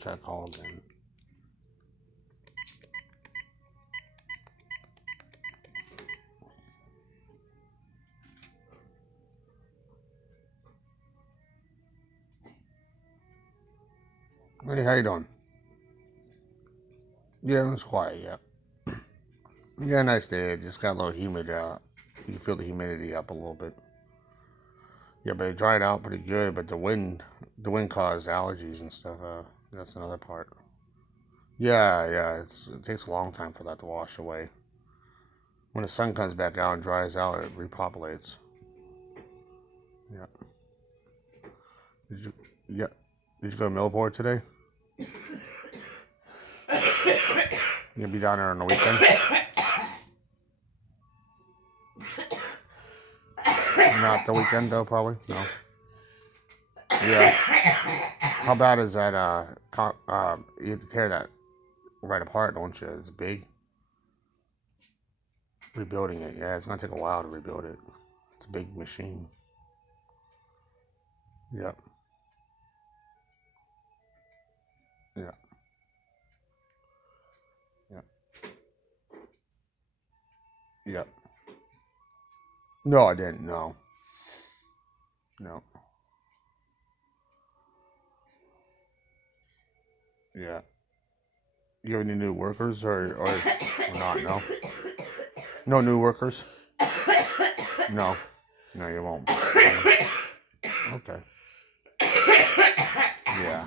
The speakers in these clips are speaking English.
which I called in. Hey, how you doing? Yeah, it's quiet, yeah. Yeah, nice day. It just got a little humid. You can feel the humidity up a little bit. Yeah, but it dried out pretty good. But the wind caused allergies and stuff. That's another part. Yeah. It takes a long time for that to wash away. When the sun comes back out and dries out, it repopulates. Yeah. Did you? Yeah. Did you go to Millport today? You gonna be down there on the weekend? Not the weekend though, probably. No. Yeah. How bad is that? You have to tear that right apart, don't you? It's big. Rebuilding it, yeah, it's gonna take a while to rebuild it. It's a big machine. Yep. Yeah. Yeah. Yep. No, I didn't. No. No. Yeah. You have any new workers or not? No. No new workers. No. No, you won't. Okay. Yeah.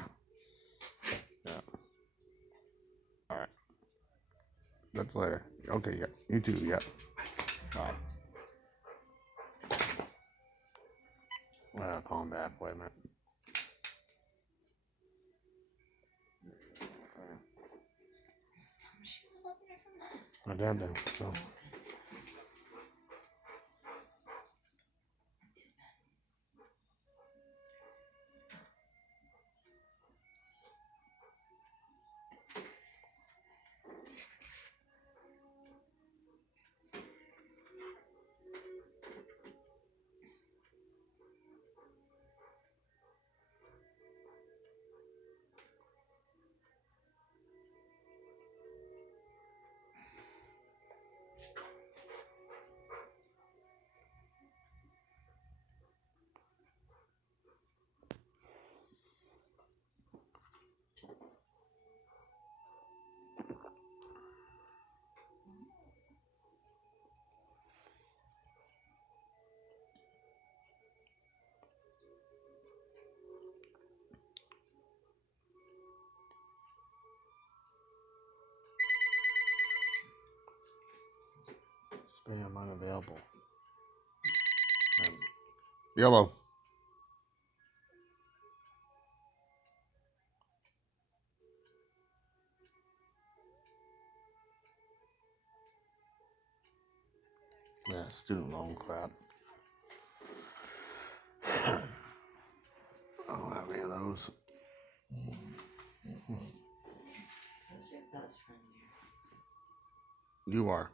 Yeah. All right. That's later. Okay. Yeah. You too. Yeah. All right. Call him back. Wait a minute. My damn thing. So. Spam unavailable. Yellow. Yeah, student loan crap. I don't have any of those. Who's your best friend here? You are.